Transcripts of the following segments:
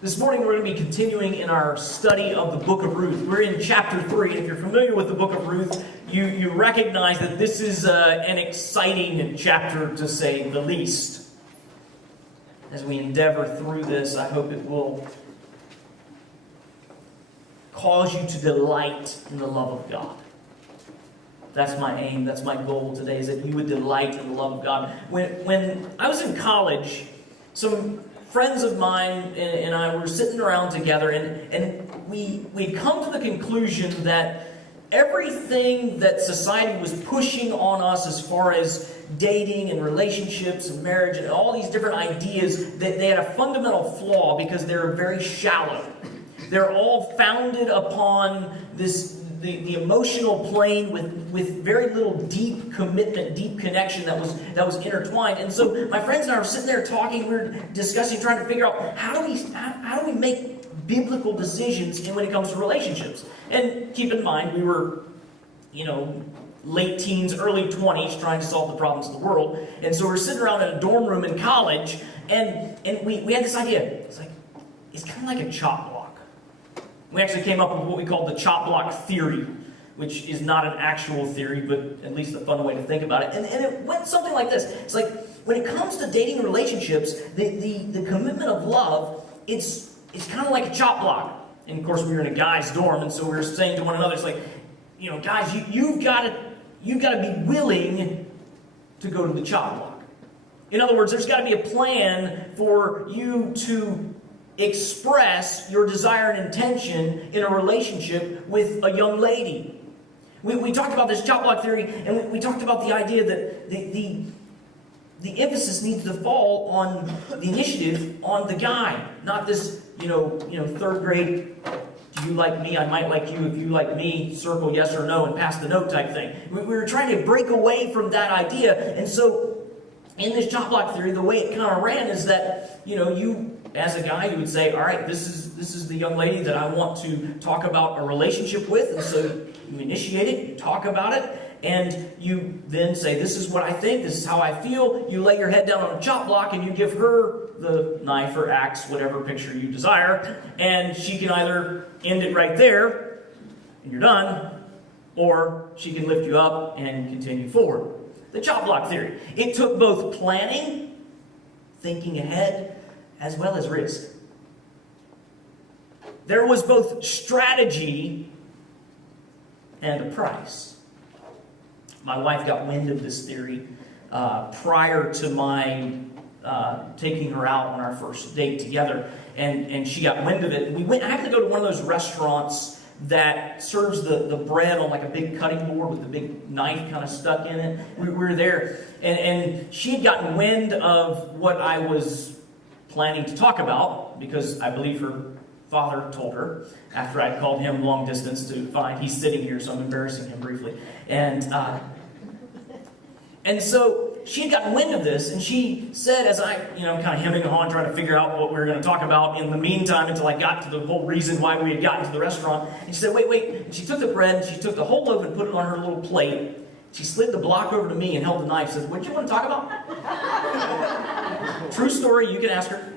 This morning we're going to be continuing in our study of the book of Ruth. We're in chapter 3, and if you're familiar with the book of Ruth, you recognize that this is an exciting chapter, to say the least. As we endeavor through this, I hope it will cause you to delight in the love of God. That's my aim, that's my goal today, is that you would delight in the love of God. When I was in college, some friends of mine and I were sitting around together, and we'd come to the conclusion that everything that society was pushing on us as far as dating and relationships and marriage and all these different ideas, that they had a fundamental flaw because they're very shallow. They're all founded upon the emotional plane with very little deep commitment, deep connection that was intertwined. And so my friends and I were sitting there talking, we were discussing, trying to figure out how do we make biblical decisions when it comes to relationships. And keep in mind, we were, late teens, early 20s, trying to solve the problems of the world. And so we're sitting around in a dorm room in college, and we had this idea. It's kind of like a chop block. We actually came up with what we call the chop block theory, which is not an actual theory, but at least a fun way to think about it. And it went something like this. It's like, when it comes to dating relationships, the commitment of love, it's kind of like a chop block. And of course, we were in a guy's dorm, and so we were saying to one another, it's like, guys, you've got to be willing to go to the chop block. In other words, there's got to be a plan for you to express your desire and intention in a relationship with a young lady. We talked about this chop block theory, and we talked about the idea that the emphasis needs to fall on the initiative on the guy, not this third grade, do you like me, I might like you, if you like me, circle yes or no and pass the note type thing. We were trying to break away from that idea, and so in this chop block theory, the way it kind of ran is that you, as a guy, you would say, all right, this is the young lady that I want to talk about a relationship with. And so you initiate it, you talk about it, and you then say, this is what I think, this is how I feel. You lay your head down on a chop block and you give her the knife or axe, whatever picture you desire, and she can either end it right there, and you're done, or she can lift you up and continue forward. The chop block theory. It took both planning, thinking ahead, as well as risk. There was both strategy and a price. My wife got wind of this theory prior to my taking her out on our first date together, and she got wind of it. And I happened to go to one of those restaurants that serves the bread on like a big cutting board with a big knife kind of stuck in it. We were there, and she had gotten wind of what I was planning to talk about, because I believe her father told her after I'd called him long distance to find, he's sitting here, so I'm embarrassing him briefly. And so she had gotten wind of this, and she said, as I, kind of hemming and hawing, trying to figure out what we were going to talk about in the meantime until I got to the whole reason why we had gotten to the restaurant. And she said, wait. And she took the bread, and she took the whole loaf and put it on her little plate. She slid the block over to me and held the knife. Said, what do you want to talk about? True story, you can ask her.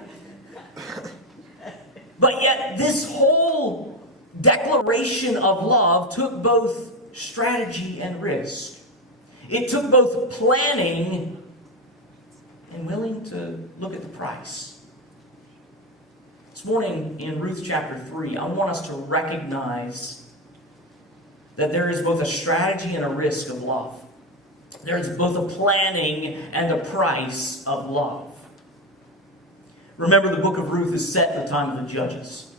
But yet, this whole declaration of love took both strategy and risk. It took both planning and willing to look at the price. This morning in Ruth chapter 3, I want us to recognize that there is both a strategy and a risk of love. There is both a planning and a price of love. Remember, the book of Ruth is set in the time of the Judges.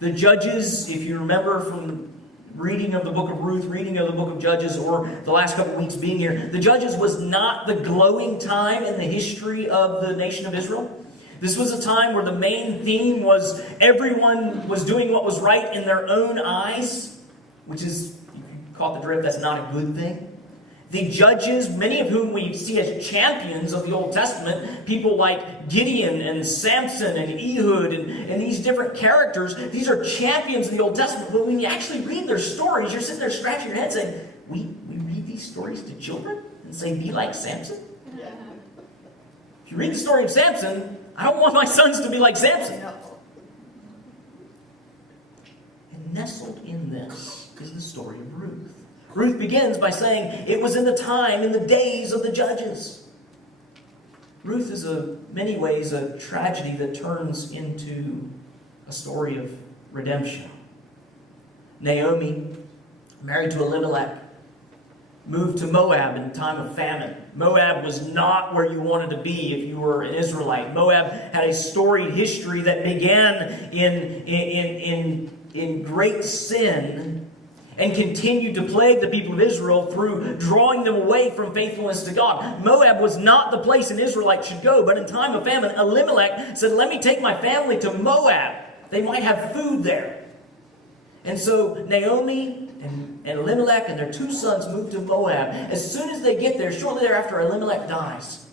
The Judges, if you remember from reading of the book of Ruth, reading of the book of Judges, or the last couple of weeks being here, the Judges was not the glowing time in the history of the nation of Israel. This was a time where the main theme was everyone was doing what was right in their own eyes, which is, you caught the drift, that's not a good thing. The judges, many of whom we see as champions of the Old Testament, people like Gideon and Samson and Ehud and these different characters, these are champions of the Old Testament. But when you actually read their stories, you're sitting there scratching your head saying, we read these stories to children and say, be like Samson? Yeah. If you read the story of Samson, I don't want my sons to be like Samson. nestled in this is the story of Ruth. Ruth begins by saying, it was in the days of the judges. Ruth is in many ways a tragedy that turns into a story of redemption. Naomi, married to Elimelech, moved to Moab in time of famine. Moab was not where you wanted to be if you were an Israelite. Moab had a storied history that began in great sin and continued to plague the people of Israel through drawing them away from faithfulness to God. Moab was not the place an Israelite should go, but in time of famine, Elimelech said, let me take my family to Moab. They might have food there. And so Naomi and Elimelech and their 2 sons moved to Moab. As soon as they get there, shortly thereafter, Elimelech dies.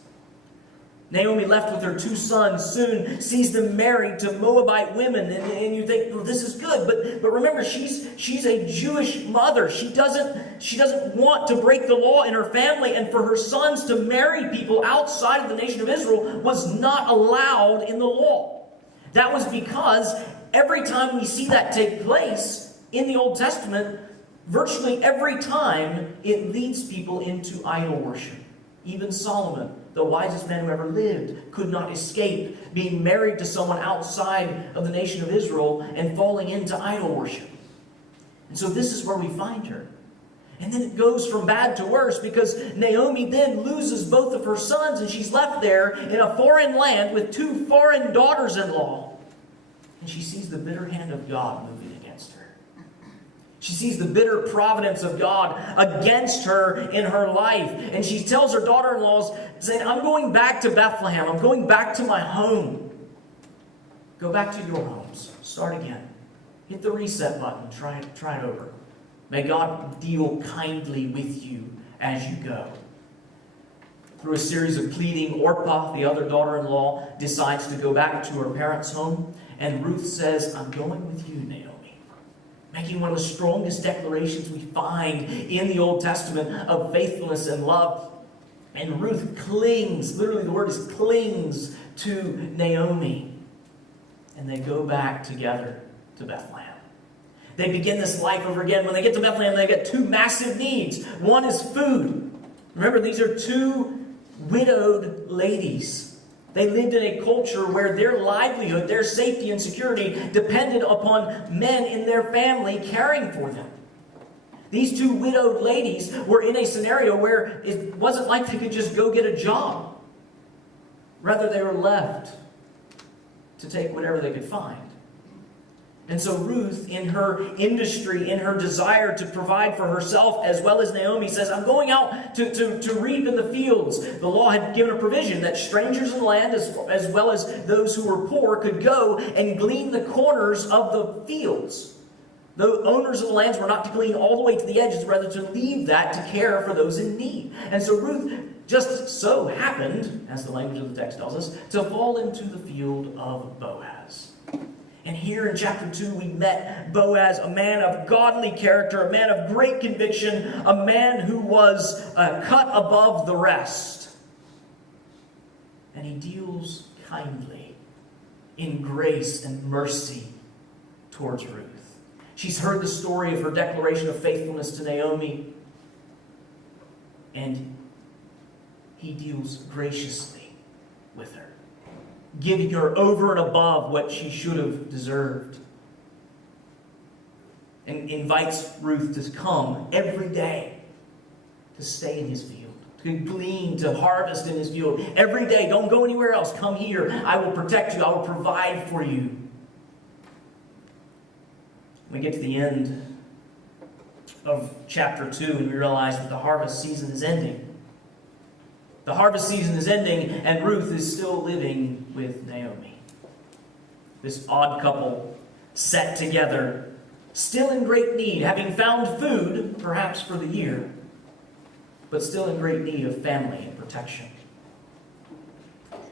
Naomi, left with her 2 sons, soon sees them married to Moabite women. And you think, well, this is good. But remember, she's a Jewish mother. She doesn't want to break the law in her family. And for her sons to marry people outside of the nation of Israel was not allowed in the law. That was because every time we see that take place in the Old Testament, virtually every time it leads people into idol worship. Even Solomon, the wisest man who ever lived, could not escape being married to someone outside of the nation of Israel and falling into idol worship. And so this is where we find her. And then it goes from bad to worse because Naomi then loses both of her sons and she's left there in a foreign land with 2 foreign daughters-in-law. And she sees the bitter hand of God moving against her. She sees the bitter providence of God against her in her life. And she tells her daughter-in-laws, saying, I'm going back to Bethlehem. I'm going back to my home. Go back to your homes. Start again. Hit the reset button. Try it over. May God deal kindly with you as you go. Through a series of pleading, Orpah, the other daughter-in-law, decides to go back to her parents' home. And Ruth says, I'm going with you, Naomi. Making one of the strongest declarations we find in the Old Testament of faithfulness and love. And Ruth clings, literally the word is clings to Naomi. And they go back together to Bethlehem. They begin this life over again. When they get to Bethlehem, they get 2 massive needs. One is food. Remember, these are 2 widowed ladies. They lived in a culture where their livelihood, their safety and security depended upon men in their family caring for them. These 2 widowed ladies were in a scenario where it wasn't like they could just go get a job. Rather, they were left to take whatever they could find. And so Ruth, in her industry, in her desire to provide for herself as well as Naomi, says, I'm going out to reap in the fields. The law had given a provision that strangers in the land, as well as those who were poor, could go and glean the corners of the fields. The owners of the lands were not to glean all the way to the edges, rather to leave that to care for those in need. And so Ruth just so happened, as the language of the text tells us, to fall into the field of Boaz. And here in chapter 2, we met Boaz, a man of godly character, a man of great conviction, a man who was cut above the rest. And he deals kindly, in grace and mercy towards Ruth. She's heard the story of her declaration of faithfulness to Naomi. And he deals graciously with her, giving her over and above what she should have deserved. And invites Ruth to come every day to stay in his field, to glean, to harvest in his field. Every day, don't go anywhere else. Come here. I will protect you. I will provide for you. We get to the end of chapter 2 and we realize that the harvest season is ending. The harvest season is ending, and Ruth is still living with Naomi. This odd couple set together, still in great need, having found food, perhaps for the year, but still in great need of family and protection.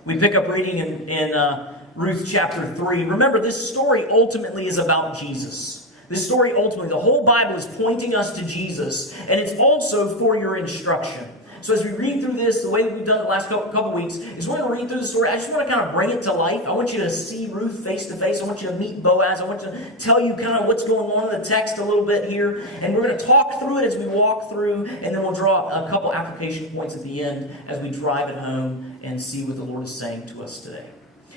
We pick up reading in Ruth chapter 3. Remember, this story ultimately is about Jesus. This story ultimately, the whole Bible is pointing us to Jesus, and it's also for your instruction. So as we read through this, the way that we've done it the last couple weeks, is we're going to read through the story. I just want to kind of bring it to life. I want you to see Ruth face to face. I want you to meet Boaz. I want to tell you kind of what's going on in the text a little bit here. And we're going to talk through it as we walk through, and then we'll draw a couple application points at the end as we drive it home and see what the Lord is saying to us today.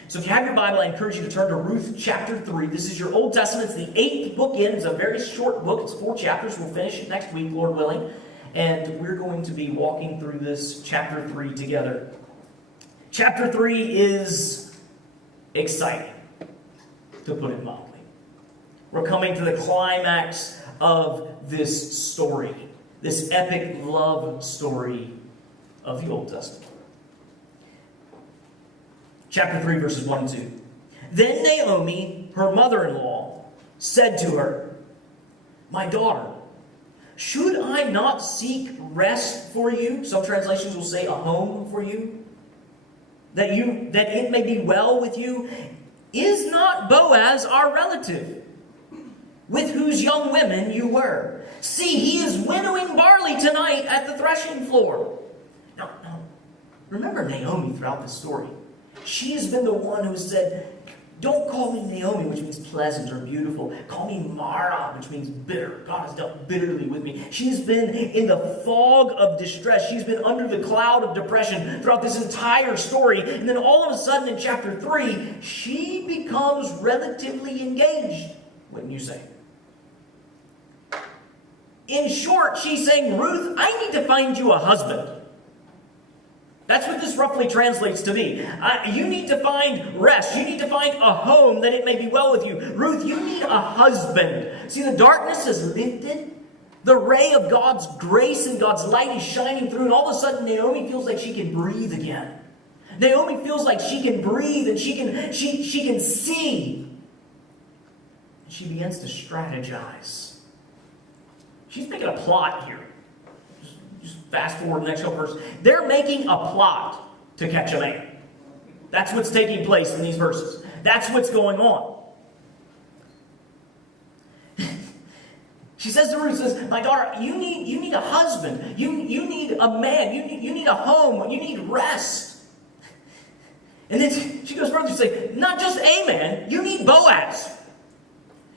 So if you have your Bible, I encourage you to turn to Ruth chapter 3. This is your Old Testament. It's the 8th book in. It's a very short book. It's 4 chapters. We'll finish it next week, Lord willing. And we're going to be walking through this chapter 3 together. Chapter 3 is exciting, to put it mildly. We're coming to the climax of this story, this epic love story of the Old Testament. Chapter 3, verses 1 and 2. Then Naomi, her mother-in-law, said to her, "My daughter, should I not seek rest for you?" Some translations will say a home for you. That it may be well with you. Is not Boaz our relative, with whose young women you were? See, he is winnowing barley tonight at the threshing floor. Now, remember Naomi throughout this story. She has been the one who has said, "Don't call me Naomi," which means pleasant or beautiful. Call me Mara, which means bitter. God has dealt bitterly with me. She's been in the fog of distress. She's been under the cloud of depression throughout this entire story. And then all of a sudden in chapter 3, she becomes relatively engaged, wouldn't you say? In short, she's saying, "Ruth, I need to find you a husband." That's what this roughly translates to be. You need to find rest. You need to find a home that it may be well with you. Ruth, you need a husband. See, the darkness is lifted. The ray of God's grace and God's light is shining through. And all of a sudden, Naomi feels like she can breathe again. Naomi feels like she can breathe and she can see. And she begins to strategize. She's making a plot here. Just fast forward the next couple verses. They're making a plot to catch a man. That's what's taking place in these verses. That's what's going on. She says to Ruth, "My daughter, you need a husband. You need a man. You need a home. You need rest." And then she goes further to say, "Not just a man. You need Boaz."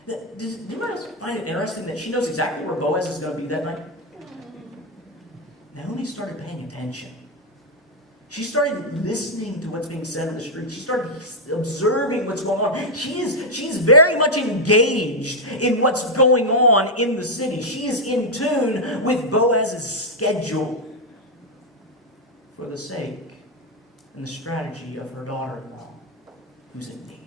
Does anybody else find it interesting that she knows exactly where Boaz is going to be that night? Naomi started paying attention. She started listening to what's being said in the street. She started observing what's going on. She's very much engaged in what's going on in the city. She is in tune with Boaz's schedule for the sake and the strategy of her daughter-in-law, who's in need.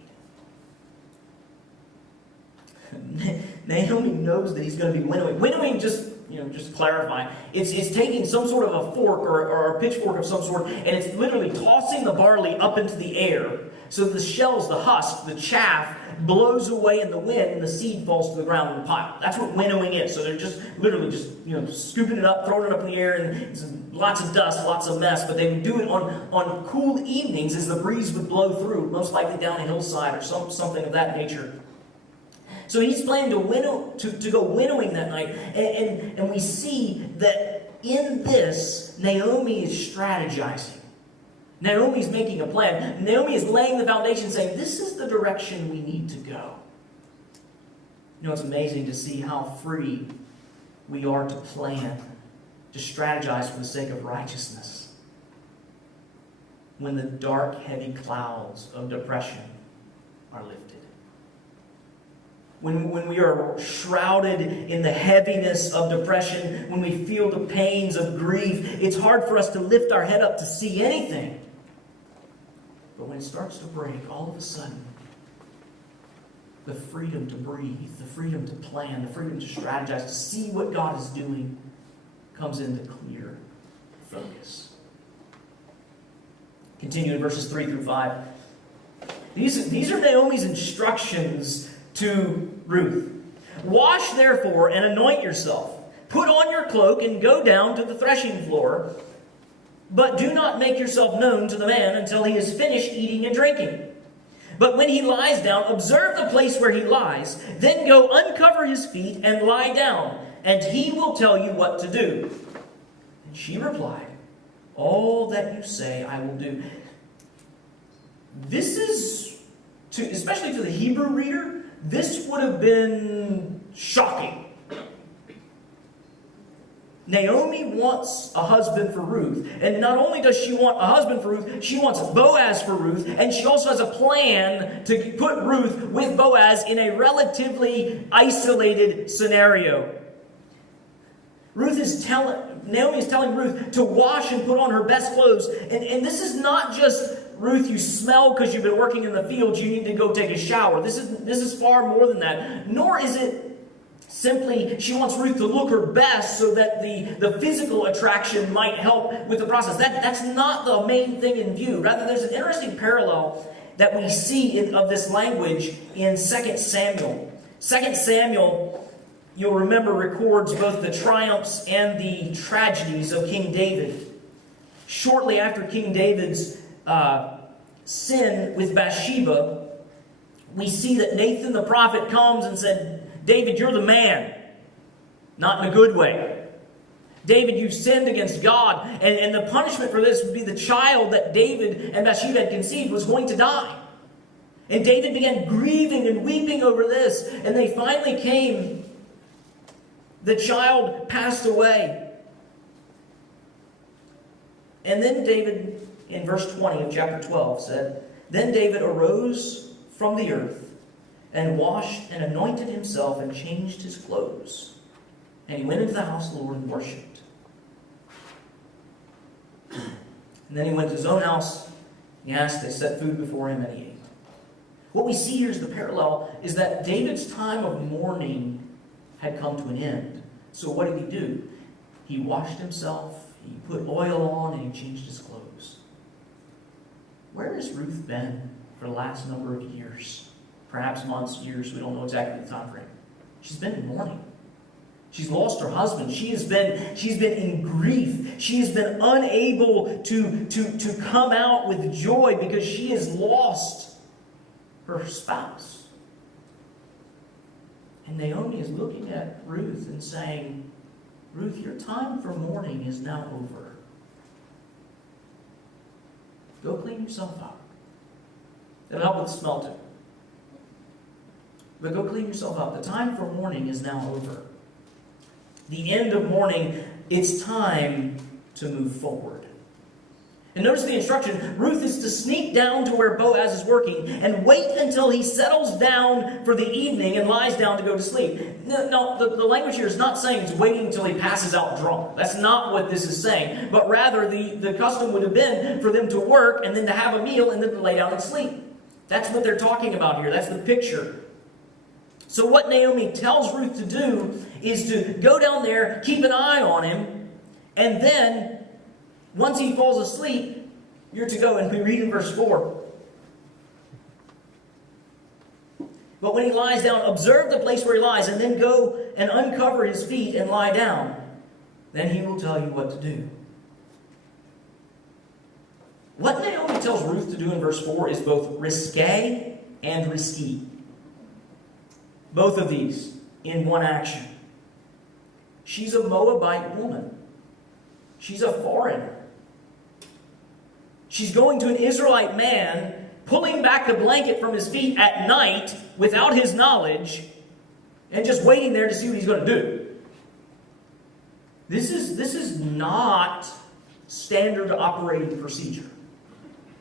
Naomi knows that he's going to be winnowing. Winnowing, just to clarify, it's taking some sort of a fork or a pitchfork of some sort, and it's literally tossing the barley up into the air so the shells, the husk, the chaff blows away in the wind and the seed falls to the ground in a pile. That's what winnowing is. So they're just literally scooping it up, throwing it up in the air, and it's lots of dust, lots of mess. But they would do it on cool evenings as the breeze would blow through, most likely down a hillside or something of that nature. So he's planning to go winnowing that night. And we see that in this, Naomi is strategizing. Naomi's making a plan. Naomi is laying the foundation, saying, this is the direction we need to go. It's amazing to see how free we are to plan, to strategize for the sake of righteousness. When the dark, heavy clouds of depression are lifted. When we are shrouded in the heaviness of depression, when we feel the pains of grief, it's hard for us to lift our head up to see anything. But when it starts to break, all of a sudden, the freedom to breathe, the freedom to plan, the freedom to strategize, to see what God is doing, comes into clear focus. Continue in verses 3 through 5. These are Naomi's instructions to Ruth. Wash therefore and anoint yourself. Put on your cloak and go down to the threshing floor. But do not make yourself known to the man until he has finished eating and drinking. But when he lies down, observe the place where he lies. Then go uncover his feet and lie down, and he will tell you what to do. And she replied, All that you say I will do. This is, especially to the Hebrew reader, this would have been shocking. Naomi wants a husband for Ruth. And not only does she want a husband for Ruth, she wants Boaz for Ruth. And she also has a plan to put Ruth with Boaz in a relatively isolated scenario. Naomi is telling Ruth to wash and put on her best clothes. And this is not just, Ruth, you smell because you've been working in the fields, you need to go take a shower. This is far more than that. Nor is it simply she wants Ruth to look her best so that the physical attraction might help with the process. That's not the main thing in view. Rather, there's an interesting parallel that we see of this language in 2 Samuel. 2 Samuel, you'll remember, records both the triumphs and the tragedies of King David. Shortly after King David's sin with Bathsheba, we see that Nathan the prophet comes and said, David, you're the man. Not in a good way. David, you've sinned against God. And the punishment for this would be the child that David and Bathsheba had conceived was going to die. And David began grieving and weeping over this. And they finally came. The child passed away. And then David, in verse 20 of chapter 12, said, Then David arose from the earth and washed and anointed himself and changed his clothes. And he went into the house of the Lord and worshipped. And then he went to his own house. He asked, they set food before him, and he ate. What we see here is the parallel is that David's time of mourning had come to an end. So what did he do? He washed himself, he put oil on, and he changed his clothes. Where has Ruth been for the last number of years? Perhaps months, years, we don't know exactly the time frame. She's been in mourning. She's lost her husband. She's been in grief. She's been unable to come out with joy because she has lost her spouse. And Naomi is looking at Ruth and saying, Ruth, your time for mourning is now over. Go clean yourself up. It'll help with the smell too. But go clean yourself up. The time for mourning is now over. The end of mourning, it's time to move forward. And notice the instruction. Ruth is to sneak down to where Boaz is working and wait until he settles down for the evening and lies down to go to sleep. No, the language here is not saying it's waiting until he passes out drunk. That's not what this is saying. But rather, the custom would have been for them to work and then to have a meal and then to lay down and sleep. That's what they're talking about here. That's the picture. So what Naomi tells Ruth to do is to go down there, keep an eye on him, and then, once he falls asleep, you're to go, and we read in verse 4. But when he lies down, observe the place where he lies, and then go and uncover his feet and lie down. Then he will tell you what to do. What Naomi tells Ruth to do in verse 4 is both risque and risky. Both of these in one action. She's a Moabite woman. She's a foreigner. She's going to an Israelite man, pulling back the blanket from his feet at night without his knowledge, and just waiting there to see what he's going to do. This is not standard operating procedure.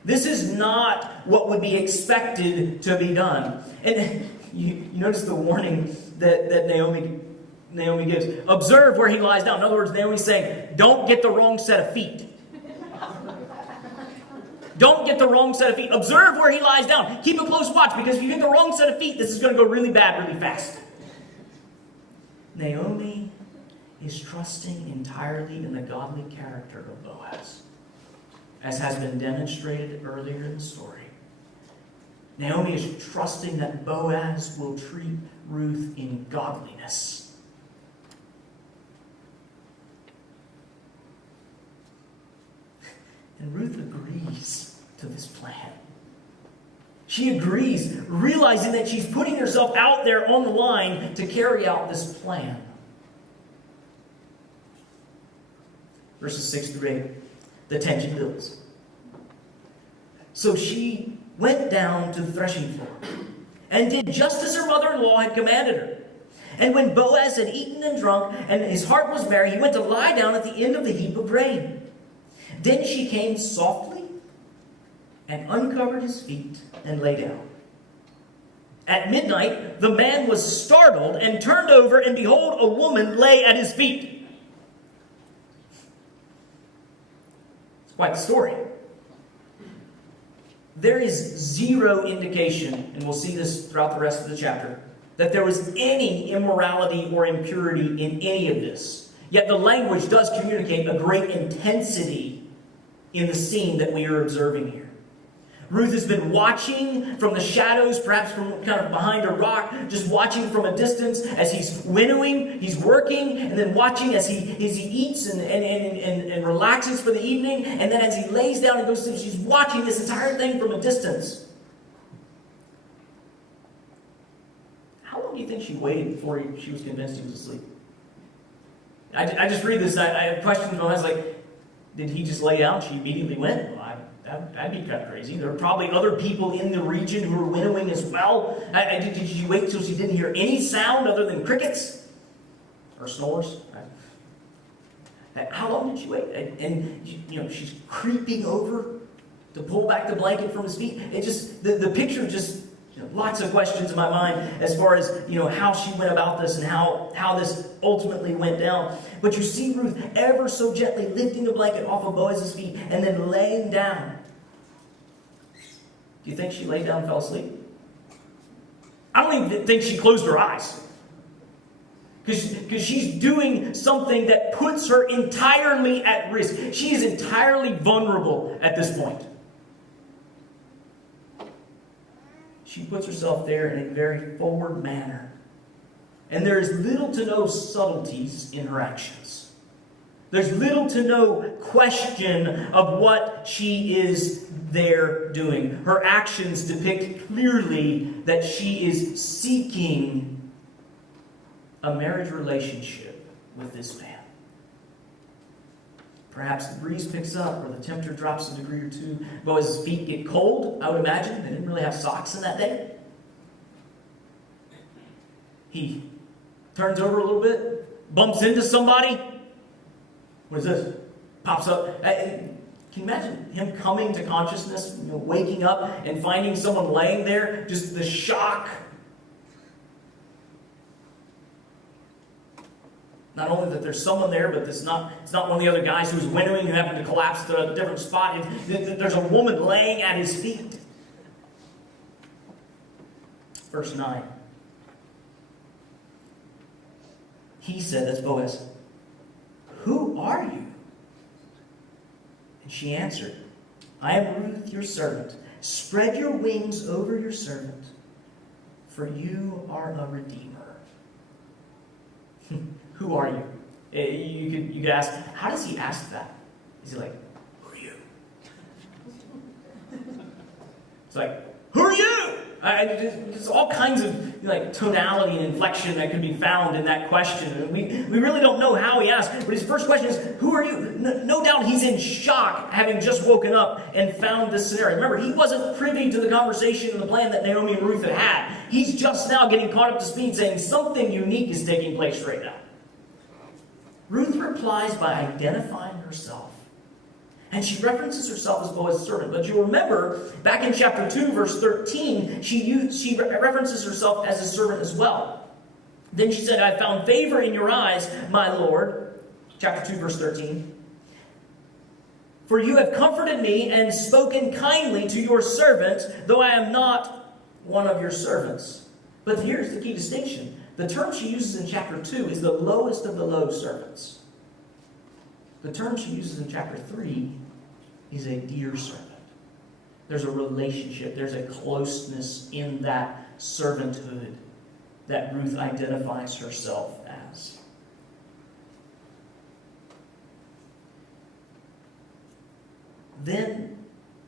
This is not what would be expected to be done. And you notice the warning that Naomi gives. Observe where he lies down. In other words, Naomi's saying, don't get the wrong set of feet. Don't get the wrong set of feet. Observe where he lies down. Keep a close watch, because if you get the wrong set of feet, this is going to go really bad really fast. Naomi is trusting entirely in the godly character of Boaz, as has been demonstrated earlier in the story. Naomi is trusting that Boaz will treat Ruth in godliness. And Ruth agrees to this plan. She agrees, realizing that she's putting herself out there on the line to carry out this plan. Verses 6 through 8. the tent she builds. So she went down to the threshing floor and did just as her mother-in-law had commanded her. And when Boaz had eaten and drunk, and his heart was merry, he went to lie down at the end of the heap of grain. Then she came softly and uncovered his feet and lay down. At midnight, the man was startled and turned over, and behold, a woman lay at his feet. It's quite the story. There is zero indication, and we'll see this throughout the rest of the chapter, that there was any immorality or impurity in any of this. Yet the language does communicate a great intensity in the scene that we are observing here. Ruth has been watching from the shadows, perhaps from kind of behind a rock, just watching from a distance as he's winnowing, he's working, and then watching as he eats and relaxes for the evening, and then as he lays down and goes to sleep, she's watching this entire thing from a distance. How long do you think she waited before she was convinced he was asleep? I just read this, I have questions, and I was like, did he just lay down? She immediately went. Well, that'd be kind of crazy. There were probably other people in the region who were winnowing as well. Did you wait till she didn't hear any sound other than crickets or snores? How long did she wait? And she's creeping over to pull back the blanket from his feet. It just the picture just lots of questions in my mind as far as how she went about this and how this ultimately went down. But you see Ruth ever so gently lifting the blanket off of Boaz's feet and then laying down. Do you think she laid down and fell asleep? I don't even think she closed her eyes. Because she's doing something that puts her entirely at risk. She is entirely vulnerable at this point. She puts herself there in a very forward manner. And there is little to no subtleties in her actions. There's little to no question of what she is there doing. Her actions depict clearly that she is seeking a marriage relationship with this man. Perhaps the breeze picks up or the temperature drops a degree or two. Boaz's feet get cold, I would imagine. They didn't really have socks in that day. He turns over a little bit, bumps into somebody. What is this? Pops up. Can you imagine him coming to consciousness, waking up and finding someone laying there? Just the shock. Not only that there's someone there, but it's not one of the other guys who was winnowing who happened to collapse to a different spot. There's a woman laying at his feet. Verse 9. He said, that's Boaz, "Who are you?" And she answered, "I am Ruth, your servant. Spread your wings over your servant, for you are a redeemer." Who are you? You could ask, how does he ask that? Is he like, who are you? It's like, who are you? There's all kinds of tonality and inflection that could be found in that question. And we really don't know how he asked. But his first question is, who are you? No doubt he's in shock, having just woken up and found this scenario. Remember, he wasn't privy to the conversation and the plan that Naomi and Ruth had. He's just now getting caught up to speed, saying something unique is taking place right now. Ruth replies by identifying herself. And she references herself as Boaz's servant. But you remember, back in chapter 2, verse 13, she references herself as a servant as well. Then she said, "I found favor in your eyes, my Lord." Chapter 2, verse 13. "For you have comforted me and spoken kindly to your servant, though I am not one of your servants." But here's the key distinction. The term she uses in chapter 2 is the lowest of the low servants. The term she uses in chapter 3 is a dear servant. There's a relationship, there's a closeness in that servanthood that Ruth identifies herself as. Then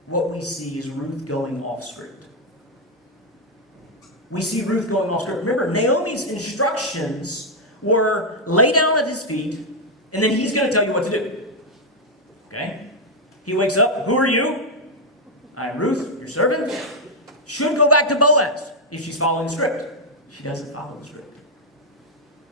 what we see is Ruth going off script. We see Ruth going off script. Remember, Naomi's instructions were lay down at his feet, and then he's going to tell you what to do. Okay? He wakes up. Who are you? I'm Ruth, your servant. Should go back to Boaz if she's following the script. She doesn't follow the script.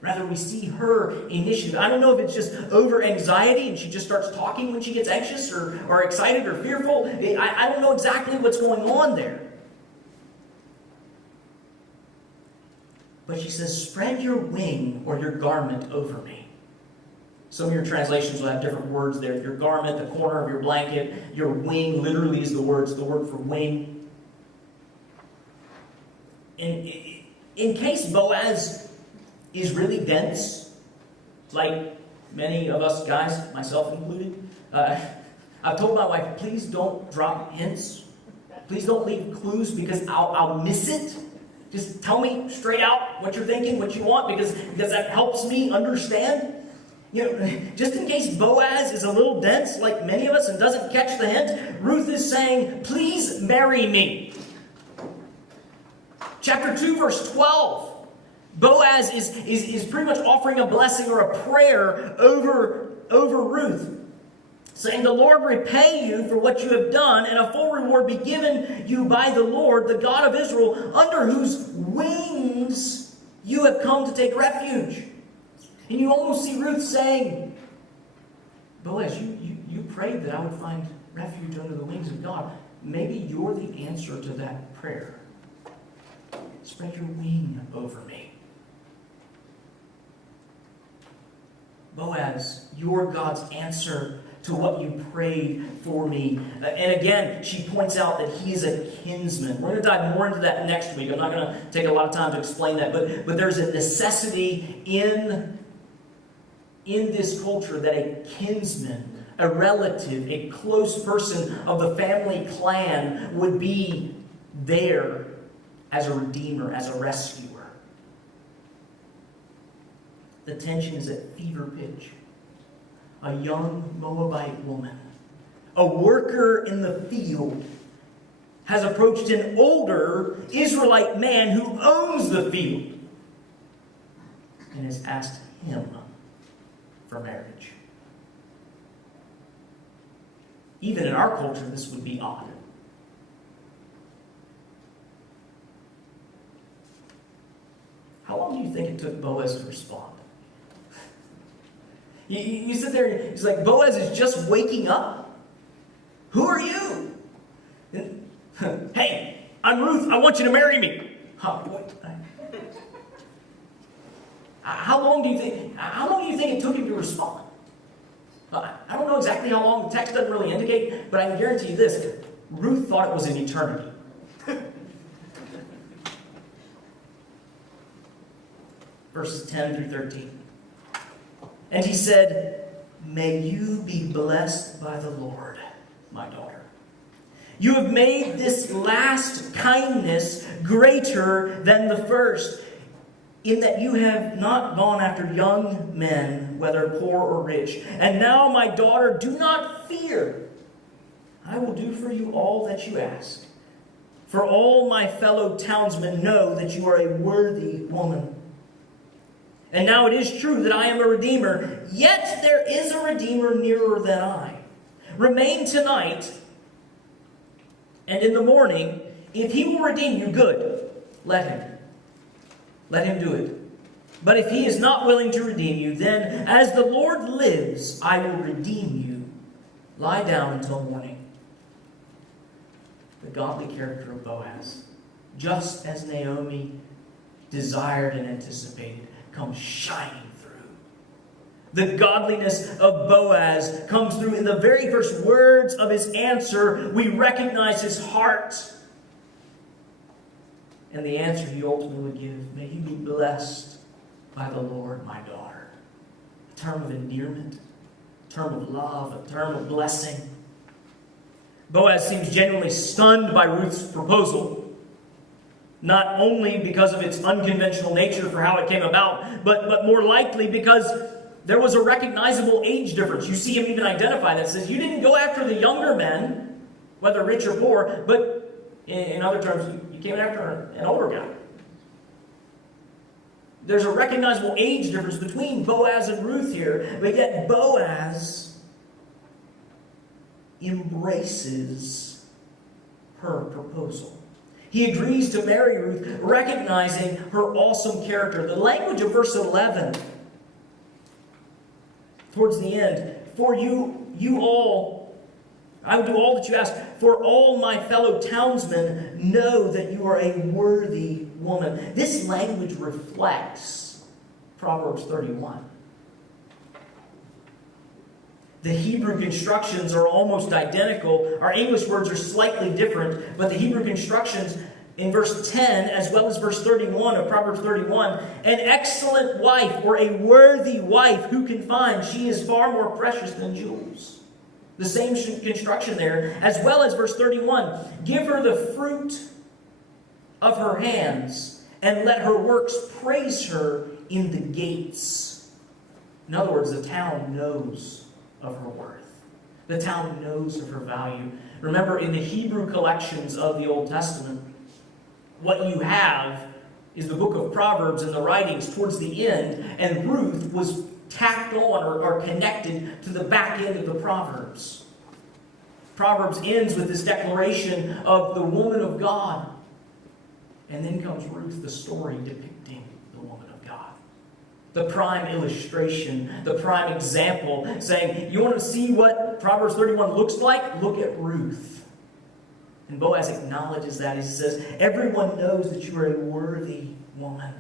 Rather, we see her initiative. I don't know if it's just over anxiety and she just starts talking when she gets anxious or excited or fearful. I don't know exactly what's going on there. But she says, spread your wing or your garment over me. Some of your translations will have different words there. Your garment, the corner of your blanket, your wing literally is the word for wing. And in case Boaz is really dense, like many of us guys, myself included, I've told my wife, please don't drop hints. Please don't leave clues because I'll miss it. Just tell me straight out what you're thinking, what you want, because that helps me understand. Just in case Boaz is a little dense like many of us and doesn't catch the hint, Ruth is saying, please marry me. Chapter 2, verse 12. Boaz is pretty much offering a blessing or a prayer over Ruth, saying, the Lord repay you for what you have done, and a full reward be given you by the Lord, the God of Israel, under whose wings you have come to take refuge. And you almost see Ruth saying, Boaz, you prayed that I would find refuge under the wings of God. Maybe you're the answer to that prayer. Spread your wing over me. Boaz, you're God's answer to what you prayed for me. And again, she points out that he is a kinsman. We're going to dive more into that next week. I'm not going to take a lot of time to explain that. But there's a necessity in this culture that a kinsman, a relative, a close person of the family clan would be there as a redeemer, as a rescuer. The tension is at fever pitch. A young Moabite woman, a worker in the field, has approached an older Israelite man who owns the field and has asked him for marriage. Even in our culture, this would be odd. How long do you think it took Boaz to respond? You sit there and it's like, Boaz is just waking up? Who are you? Hey, I'm Ruth. I want you to marry me. How long do you think it took him to respond? I don't know exactly how long. The text doesn't really indicate, but I can guarantee you this. Ruth thought it was an eternity. Verses 10 through 13. And he said, may you be blessed by the Lord, my daughter. You have made this last kindness greater than the first, in that you have not gone after young men, whether poor or rich. And now, my daughter, do not fear. I will do for you all that you ask. For all my fellow townsmen know that you are a worthy woman. And now it is true that I am a redeemer, yet there is a redeemer nearer than I. Remain tonight, and in the morning, if he will redeem you, good, let him. Let him do it. But if he is not willing to redeem you, then as the Lord lives, I will redeem you. Lie down until morning. The godly character of Boaz, just as Naomi desired and anticipated, comes shining through. The godliness of Boaz comes through in the very first words of his answer. We recognize his heart. And the answer he ultimately would give, may you be blessed by the Lord, my daughter. A term of endearment, a term of love, a term of blessing. Boaz seems genuinely stunned by Ruth's proposal. Not only because of its unconventional nature for how it came about, but more likely because there was a recognizable age difference. You see him even identify that. It says, you didn't go after the younger men, whether rich or poor, but in other terms, you came after an older guy. There's a recognizable age difference between Boaz and Ruth here, but yet Boaz embraces her proposal. He agrees to marry Ruth, recognizing her awesome character. The language of verse 11, towards the end, for you all, I will do all that you ask, for all my fellow townsmen know that you are a worthy woman. This language reflects Proverbs 31. The Hebrew constructions are almost identical. Our English words are slightly different, but the Hebrew constructions in verse 10 as well as verse 31 of Proverbs 31, an excellent wife or a worthy wife who can find? She is far more precious than jewels. The same construction there, as well as verse 31. Give her the fruit of her hands, and let her works praise her in the gates. In other words, the town knows of her worth. The town knows of her value. Remember, in the Hebrew collections of the Old Testament, what you have is the book of Proverbs and the writings towards the end, and Ruth was tacked on or connected to the back end of the Proverbs. Proverbs ends with this declaration of the woman of God. And then comes Ruth, the story depicting the woman of God. The prime illustration, the prime example, saying, you want to see what Proverbs 31 looks like? Look at Ruth. And Boaz acknowledges that. He says, everyone knows that you are a worthy woman.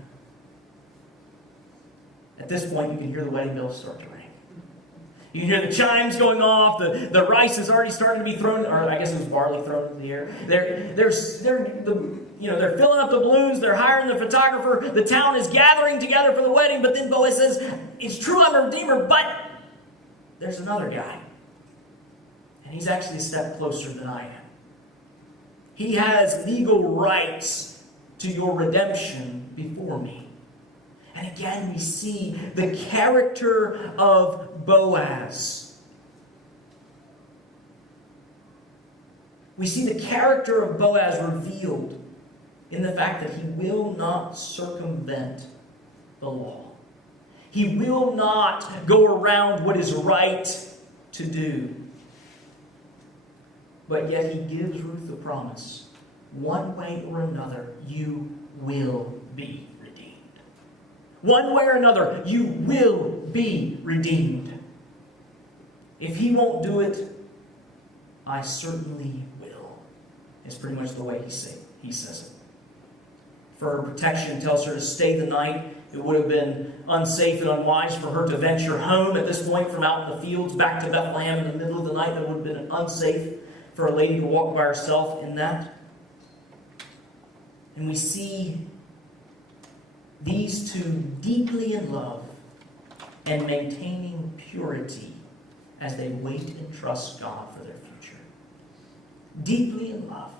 At this point, you can hear the wedding bells start to ring. You can hear the chimes going off. The rice is already starting to be thrown, or I guess it was barley thrown into the air. They're filling up the balloons. They're hiring the photographer. The town is gathering together for the wedding. But then Boaz says, it's true I'm a redeemer, but there's another guy. And he's actually a step closer than I am. He has legal rights to your redemption before me. And again, we see the character of Boaz. We see the character of Boaz revealed in the fact that he will not circumvent the law. He will not go around what is right to do. But yet he gives Ruth the promise, one way or another, you will be redeemed. One way or another, you will be redeemed. If he won't do it, I certainly will. It's pretty much the way he says it. For her protection, tells her to stay the night. It would have been unsafe and unwise for her to venture home at this point from out in the fields back to Bethlehem in the middle of the night. That would have been unsafe for a lady to walk by herself in that. And we see these two deeply in love and maintaining purity as they wait and trust God for their future. Deeply in love,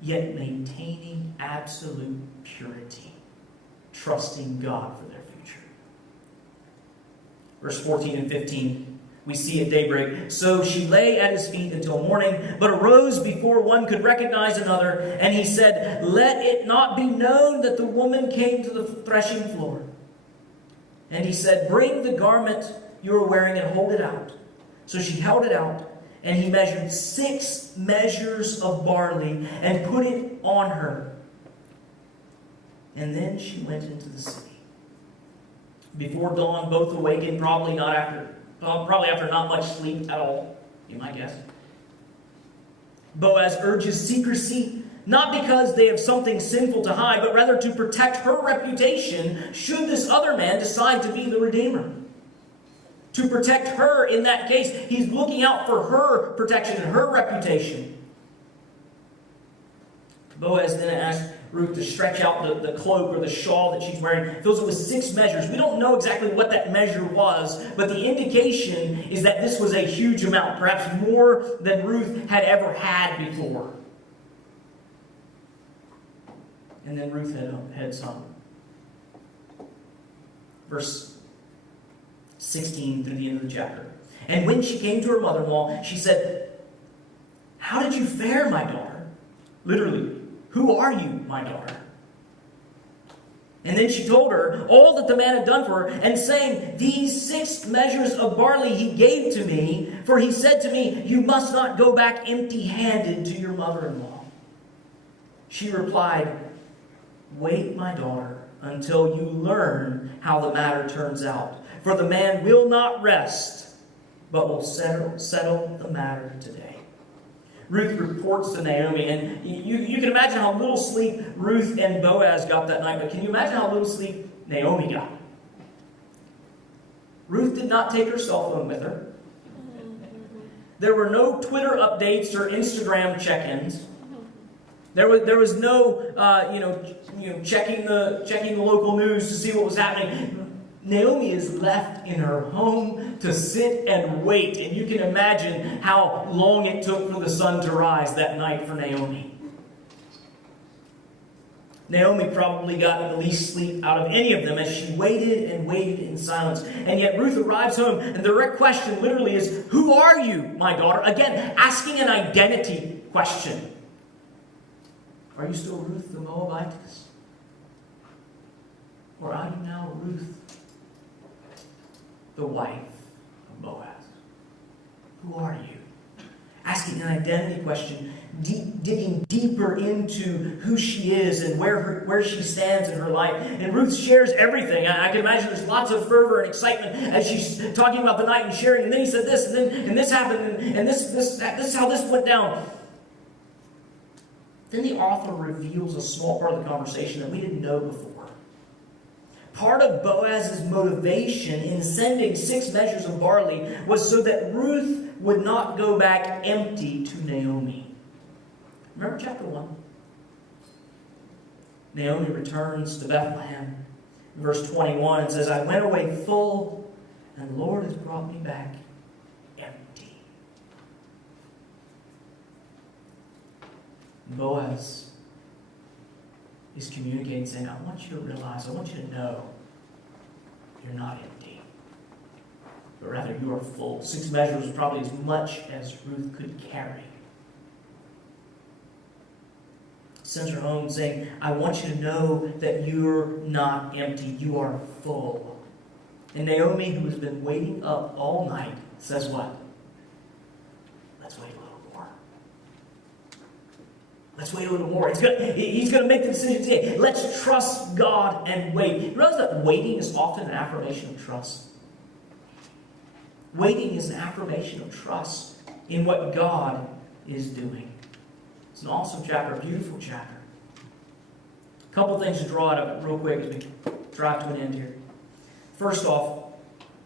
yet maintaining absolute purity, trusting God for their future. Verse 14 and 15. We see at daybreak, so she lay at his feet until morning, but arose before one could recognize another. And he said, let it not be known that the woman came to the threshing floor. And he said, bring the garment you are wearing and hold it out. So she held it out, and he measured 6 measures of barley and put it on her. And then she went into the city. Before dawn, both awakened, probably after not much sleep at all, you might guess. Boaz urges secrecy, not because they have something sinful to hide, but rather to protect her reputation should this other man decide to be the Redeemer. To protect her in that case. He's looking out for her protection and her reputation. Boaz then asked Ruth to stretch out the cloak or the shawl that she's wearing. Fills it with 6 measures. We don't know exactly what that measure was, but the indication is that this was a huge amount, perhaps more than Ruth had ever had before. And then Ruth heads home. Verse 16 through the end of the chapter. And when she came to her mother-in-law, she said, how did you fare, my daughter? Literally, who are you, my daughter? And then she told her all that the man had done for her, and saying, "These 6 measures of barley he gave to me, for he said to me, 'You must not go back empty-handed to your mother-in-law.'" She replied, "Wait, my daughter, until you learn how the matter turns out. For the man will not rest, but will settle the matter today." Ruth reports to Naomi, and you can imagine how little sleep Ruth and Boaz got that night, but can you imagine how little sleep Naomi got? Ruth did not take her cell phone with her. There were no Twitter updates or Instagram check-ins. There was no checking the local news to see what was happening. Naomi is left in her home to sit and wait. And you can imagine how long it took for the sun to rise that night for Naomi. Naomi probably got the least sleep out of any of them as she waited and waited in silence. And yet Ruth arrives home, and the direct question literally is, "Who are you, my daughter?" Again, asking an identity question. Are you still Ruth the Moabitess? Or are you now Ruth, the wife of Boaz? Who are you? Asking an identity question, digging deeper into who she is and where she stands in her life. And Ruth shares everything. I can imagine there's lots of fervor and excitement as she's talking about the night and sharing. And then he said this, and this happened, and this is how this went down. Then the author reveals a small part of the conversation that we didn't know before. Part of Boaz's motivation in sending 6 measures of barley was so that Ruth would not go back empty to Naomi. Remember chapter 1? Naomi returns to Bethlehem. In verse 21, it says, "I went away full, and the Lord has brought me back empty." Boaz is communicating, saying, I want you to realize, I want you to know, you're not empty, but rather you are full. 6 measures was probably as much as Ruth could carry. Sends her home saying, I want you to know that you're not empty, you are full. And Naomi, who has been waiting up all night, says what? Let's wait a little more. Let's wait a little more. He's going to make the decision today. Let's trust God and wait. You realize that waiting is often an affirmation of trust? Waiting is an affirmation of trust in what God is doing. It's an awesome chapter, a beautiful chapter. A couple things to draw out of it real quick as we drive to an end here. First off,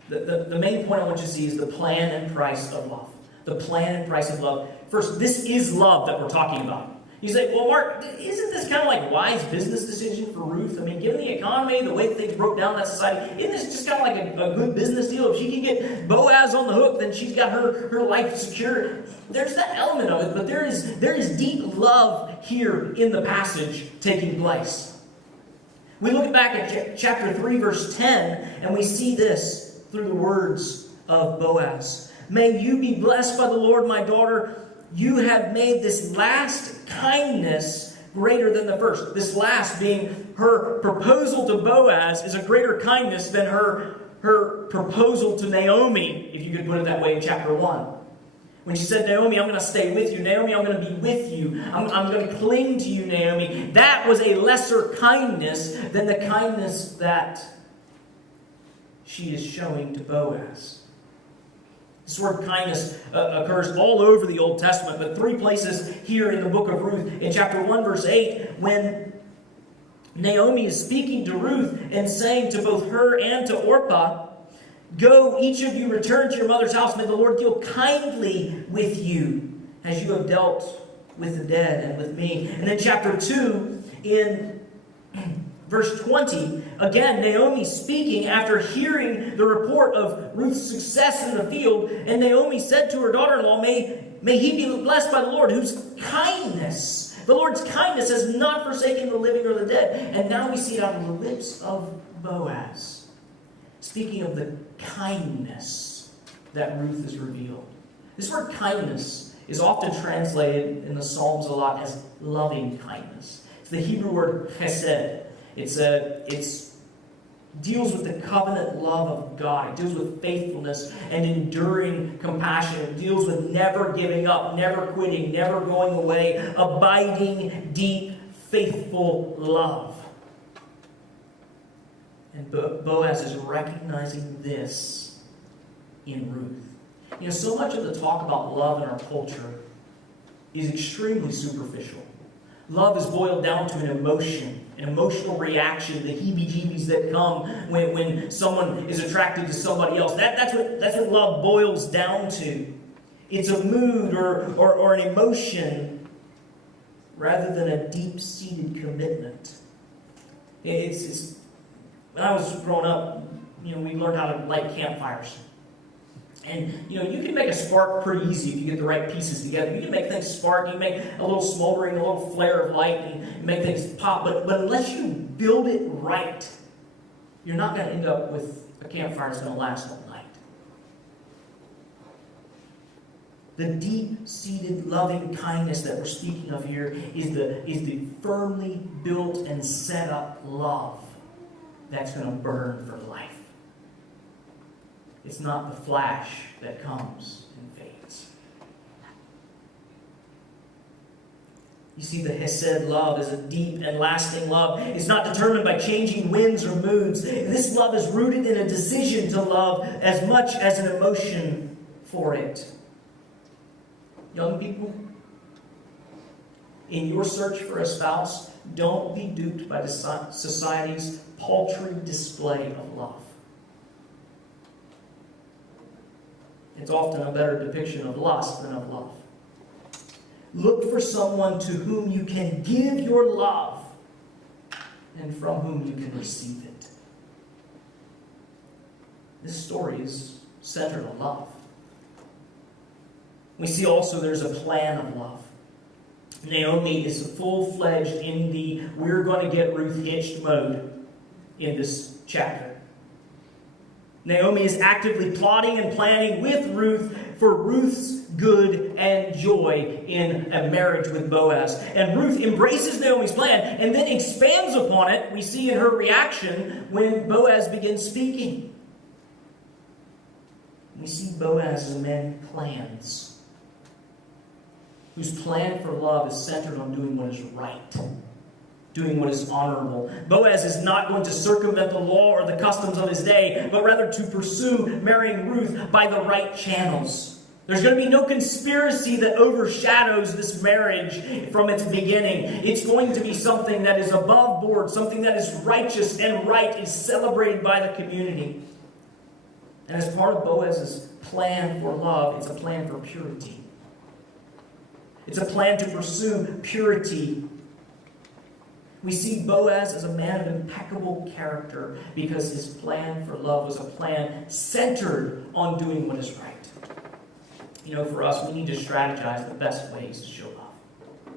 the main point I want you to see is the plan and price of love. The plan and price of love. First, this is love that we're talking about. You say, well, Mark, isn't this kind of like a wise business decision for Ruth? I mean, given the economy, the way things broke down in that society, isn't this just kind of like a good business deal? If she can get Boaz on the hook, then she's got her life secure. There's that element of it, but there is deep love here in the passage taking place. We look back at chapter 3, verse 10, and we see this through the words of Boaz. May you be blessed by the Lord, my daughter. You have made this last kindness greater than the first. This last being her proposal to Boaz is a greater kindness than her proposal to Naomi, if you could put it that way, in chapter 1. When she said, Naomi, I'm going to stay with you. Naomi, I'm going to be with you. I'm going to cling to you, Naomi. That was a lesser kindness than the kindness that she is showing to Boaz. This word kindness occurs all over the Old Testament, but 3 places here in the book of Ruth. In chapter 1, verse 8, when Naomi is speaking to Ruth and saying to both her and to Orpah, go, each of you return to your mother's house. May the Lord deal kindly with you as you have dealt with the dead and with me. And then chapter 2, in verse 20, again, Naomi speaking after hearing the report of Ruth's success in the field. And Naomi said to her daughter-in-law, may he be blessed by the Lord, whose kindness, the Lord's kindness has not forsaken the living or the dead. And now we see it out of the lips of Boaz, speaking of the kindness that Ruth has revealed. This word kindness is often translated in the Psalms a lot as loving kindness. It's the Hebrew word chesed. It's deals with the covenant love of God. It deals with faithfulness and enduring compassion. It deals with never giving up, never quitting, never going away, abiding, deep, faithful love. And Boaz is recognizing this in Ruth. So much of the talk about love in our culture is extremely superficial. Love is boiled down to an emotion, an emotional reaction, the heebie-jeebies that come when someone is attracted to somebody else. That's what love boils down to. It's a mood or an emotion rather than a deep-seated commitment. It's when I was growing up, we learned how to light campfires. And, you can make a spark pretty easy if you get the right pieces together. You can make things spark, you can make a little smoldering, a little flare of light, and make things pop. But unless you build it right, you're not going to end up with a campfire that's going to last all night. The deep-seated loving kindness that we're speaking of here is the firmly built and set up love that's going to burn for life. It's not the flash that comes and fades. You see, the Hesed love is a deep and lasting love. It's not determined by changing winds or moods. This love is rooted in a decision to love as much as an emotion for it. Young people, in your search for a spouse, don't be duped by the society's paltry display of love. It's often a better depiction of lust than of love. Look for someone to whom you can give your love and from whom you can receive it. This story is centered on love. We see also there's a plan of love. Naomi is full-fledged in the we're going to get Ruth hitched mode in this chapter. Naomi is actively plotting and planning with Ruth for Ruth's good and joy in a marriage with Boaz. And Ruth embraces Naomi's plan and then expands upon it. We see in her reaction when Boaz begins speaking. We see Boaz as a man who plans, whose plan for love is centered on doing what is right, doing what is honorable. Boaz is not going to circumvent the law or the customs of his day, but rather to pursue marrying Ruth by the right channels. There's going to be no conspiracy that overshadows this marriage from its beginning. It's going to be something that is above board, something that is righteous and right, is celebrated by the community. And as part of Boaz's plan for love, it's a plan for purity. It's a plan to pursue purity. We see Boaz as a man of impeccable character because his plan for love was a plan centered on doing what is right. For us, we need to strategize the best ways to show love.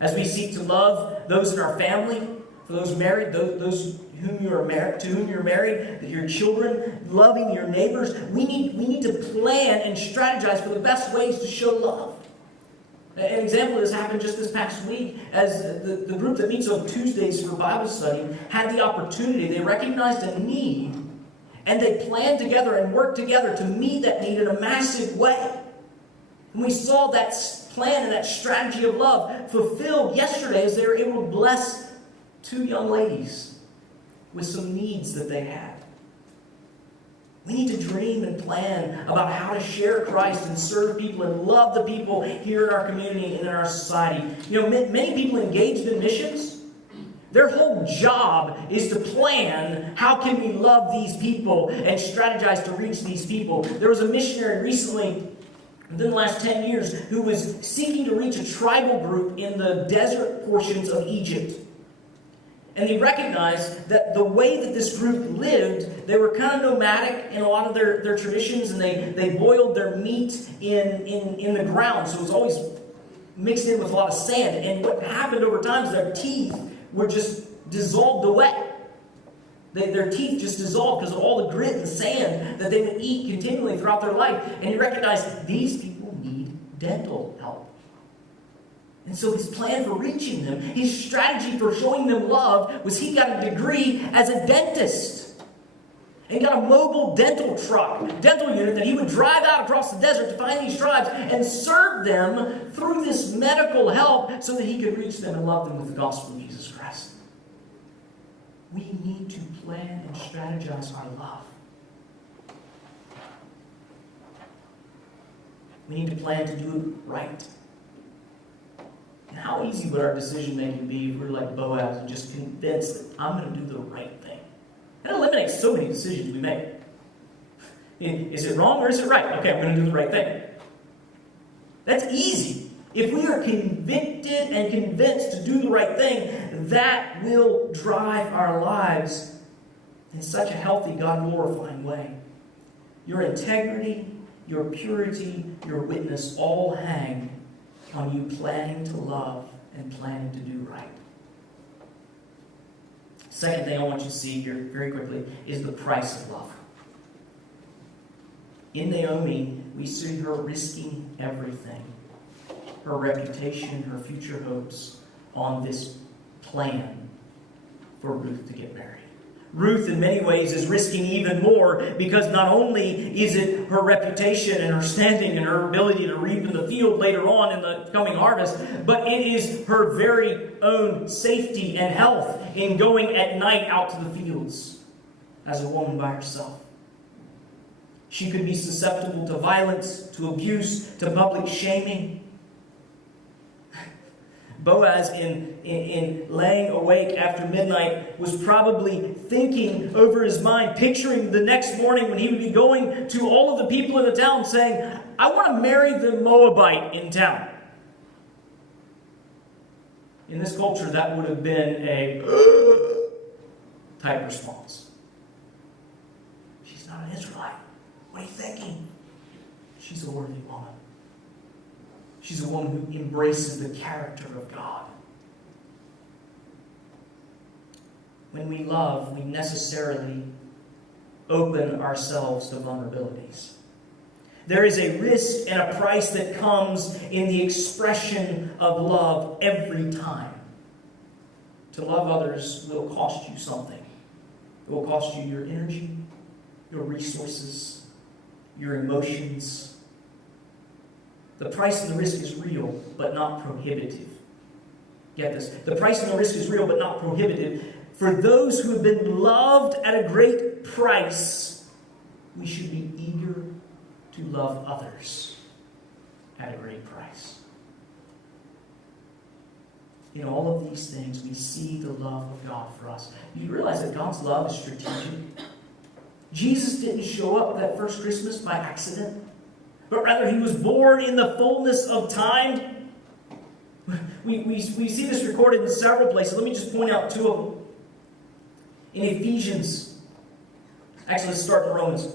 As we seek to love those in our family, for those married, those whom you are married, to whom you're married, your children, loving your neighbors, we need to plan and strategize for the best ways to show love. An example of this happened just this past week as the group that meets on Tuesdays for Bible study had the opportunity. They recognized a need, and they planned together and worked together to meet that need in a massive way. And we saw that plan and that strategy of love fulfilled yesterday as they were able to bless 2 young ladies with some needs that they had. We need to dream and plan about how to share Christ and serve people and love the people here in our community and in our society. Many people engaged in missions, their whole job is to plan how can we love these people and strategize to reach these people. There was a missionary recently, within the last 10 years, who was seeking to reach a tribal group in the desert portions of Egypt. And he recognized that the way that this group lived, they were kind of nomadic in a lot of their traditions, and they boiled their meat in the ground, so it was always mixed in with a lot of sand. And what happened over time is their teeth were just dissolved away. Their teeth just dissolved because of all the grit and sand that they would eat continually throughout their life. And he recognized these people need dental help. And so his plan for reaching them, his strategy for showing them love, was he got a degree as a dentist. And got a mobile dental unit that he would drive out across the desert to find these tribes and serve them through this medical help so that he could reach them and love them with the gospel of Jesus Christ. We need to plan and strategize our love. We need to plan to do it right. And how easy would our decision making be if we were like Boaz and just convinced that I'm going to do the right thing? That eliminates so many decisions we make. Is it wrong or is it right? Okay, I'm going to do the right thing. That's easy. If we are convicted and convinced to do the right thing, that will drive our lives in such a healthy, God-glorifying way. Your integrity, your purity, your witness all hang on you planning to love and planning to do right. Second thing I want you to see here very quickly is the price of love. In Naomi, we see her risking everything. Her reputation, her future hopes on this plan for Ruth to get married. Ruth, in many ways, is risking even more because not only is it her reputation and her standing and her ability to reap in the field later on in the coming harvest, but it is her very own safety and health in going at night out to the fields as a woman by herself. She could be susceptible to violence, to abuse, to public shaming. Boaz, in laying awake after midnight, was probably thinking over his mind, picturing the next morning when he would be going to all of the people in the town saying, I want to marry the Moabite in town. In this culture, that would have been a type response. She's not an Israelite. What are you thinking? She's a worthy woman. She's a woman who embraces the character of God. When we love, we necessarily open ourselves to vulnerabilities. There is a risk and a price that comes in the expression of love every time. To love others will cost you something. It will cost you your energy, your resources, your emotions. The price and the risk is real, but not prohibitive. Get this. The price and the risk is real, but not prohibitive. For those who have been loved at a great price, we should be eager to love others at a great price. In all of these things, we see the love of God for us. Do you realize that God's love is strategic? Jesus didn't show up that first Christmas by accident, but rather he was born in the fullness of time. We see this recorded in several places. Let me just point out two of them. In Ephesians, actually let's start in Romans.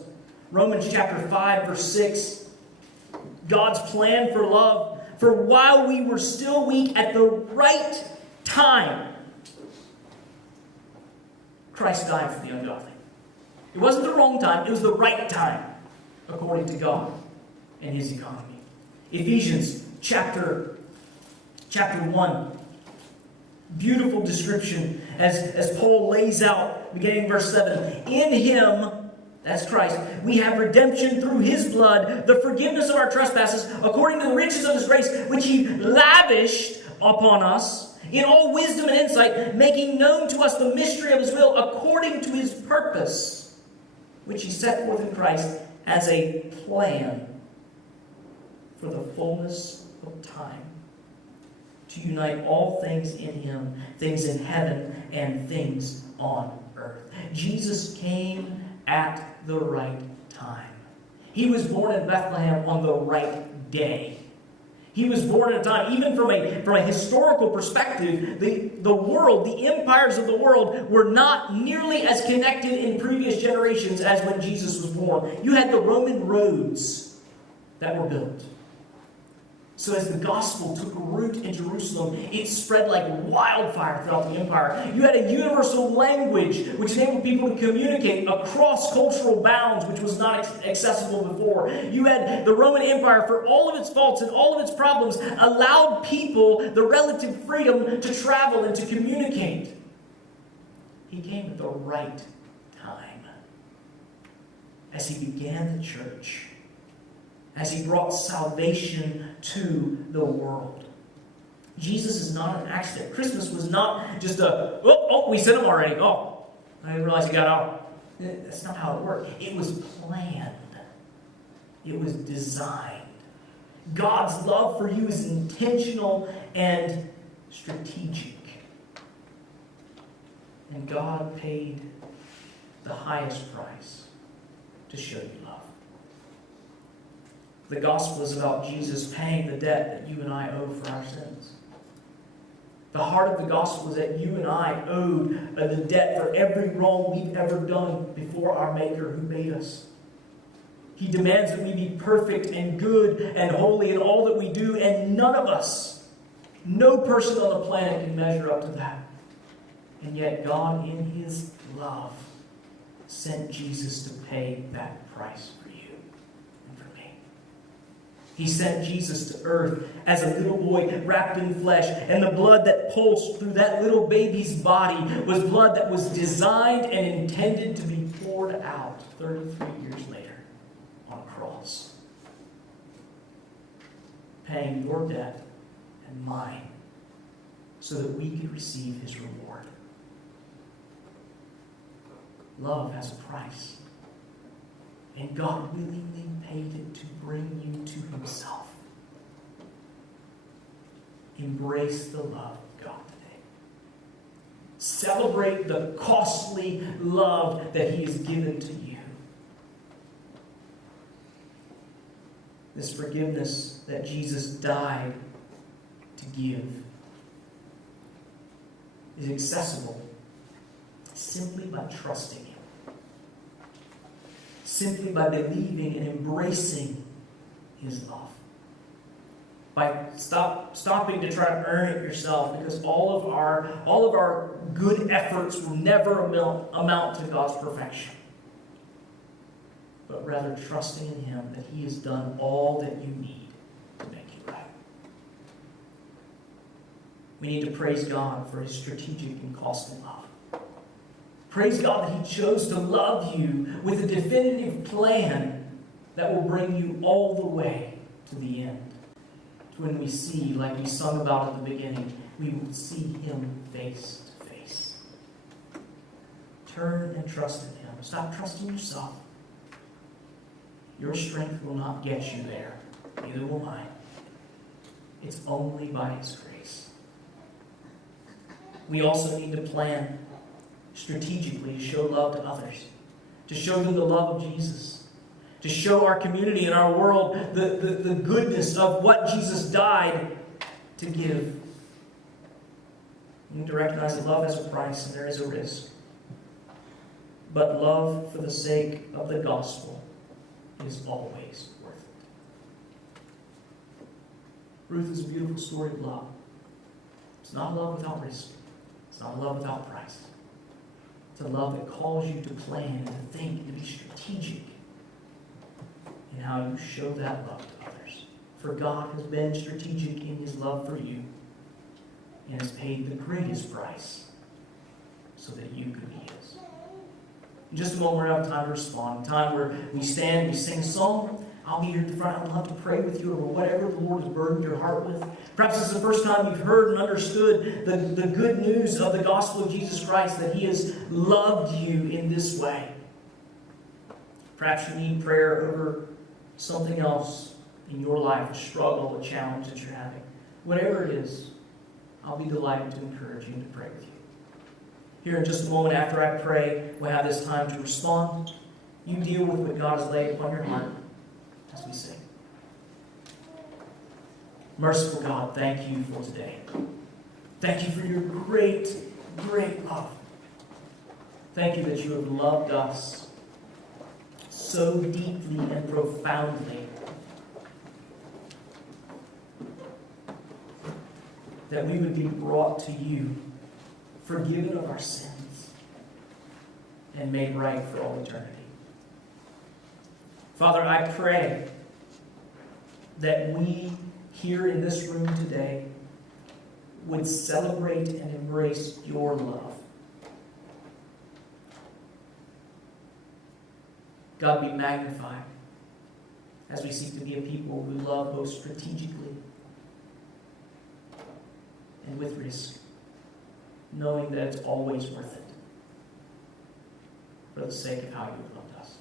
Romans chapter 5, verse 6. God's plan for love. For while we were still weak, at the right time, Christ died for the ungodly. It wasn't the wrong time, it was the right time, according to God and his economy. Ephesians chapter 1. Beautiful description as Paul lays out, beginning verse 7. In him, that's Christ, we have redemption through his blood, the forgiveness of our trespasses, according to the riches of his grace, which he lavished upon us in all wisdom and insight, making known to us the mystery of his will, according to his purpose, which he set forth in Christ as a plan for the fullness of time, to unite all things in him, things in heaven and things on earth. Jesus came at the right time. He was born in Bethlehem on the right day. He was born at a time, even from a historical perspective, the world, the empires of the world were not nearly as connected in previous generations as when Jesus was born. You had the Roman roads that were built. So as the gospel took root in Jerusalem, it spread like wildfire throughout the empire. You had a universal language which enabled people to communicate across cultural bounds, which was not accessible before. You had the Roman Empire, for all of its faults and all of its problems, allowed people the relative freedom to travel and to communicate. He came at the right time as he began the church, as he brought salvation to the world. Jesus is not an accident. Christmas was not just we sent him already. Oh, I didn't realize he got out. That's not how it worked. It was planned. It was designed. God's love for you is intentional and strategic. And God paid the highest price to show you love. The gospel is about Jesus paying the debt that you and I owe for our sins. The heart of the gospel is that you and I owed the debt for every wrong we've ever done before our Maker who made us. He demands that we be perfect and good and holy in all that we do, and none of us, no person on the planet can measure up to that. And yet God, in his love, sent Jesus to pay that price for you and for me. He sent Jesus to earth as a little boy wrapped in flesh, and the blood that pulsed through that little baby's body was blood that was designed and intended to be poured out 33 years later on a cross, paying your debt and mine so that we could receive his reward. Love has a price. And God willingly paid it to bring you to himself. Embrace the love of God today. Celebrate the costly love that he has given to you. This forgiveness that Jesus died to give is accessible simply by trusting him. Simply by believing and embracing his love. By stopping to try to earn it yourself, because all of our good efforts will never amount to God's perfection. But rather trusting in him that he has done all that you need to make you right. We need to praise God for his strategic and costly love. Praise God that he chose to love you with a definitive plan that will bring you all the way to the end. To when we see, like we sung about at the beginning, we will see him face to face. Turn and trust in him. Stop trusting yourself. Your strength will not get you there. Neither will mine. It's only by his grace. We also need to plan strategically to show love to others, to show them the love of Jesus, to show our community and our world the goodness of what Jesus died to give. We need to recognize that love has a price and there is a risk. But love for the sake of the gospel is always worth it. Ruth is a beautiful story of love. It's not love without risk. It's not love without price. It's a love that calls you to plan and to think and to be strategic in how you show that love to others. For God has been strategic in his love for you and has paid the greatest price so that you could be his. In just a moment, we're going to have time to respond. Time where we stand, we sing a song. I'll be here at the front. I'd love to pray with you over whatever the Lord has burdened your heart with. Perhaps this is the first time you've heard and understood the good news of the gospel of Jesus Christ, that he has loved you in this way. Perhaps you need prayer over something else in your life, a struggle, a challenge that you're having. Whatever it is, I'll be delighted to encourage you and to pray with you. Here in just a moment after I pray, we'll have this time to respond. You deal with what God has laid upon your heart as we sing. Merciful God, thank you for today. Thank you for your great, great love. Thank you that you have loved us so deeply and profoundly that we would be brought to you, forgiven of our sins, and made right for all eternity. Father, I pray that we here in this room today would celebrate and embrace your love. God, be magnified as we seek to be a people who love both strategically and with risk, knowing that it's always worth it for the sake of how you have loved us.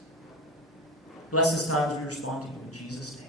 Bless this time as we respond to you in Jesus' name.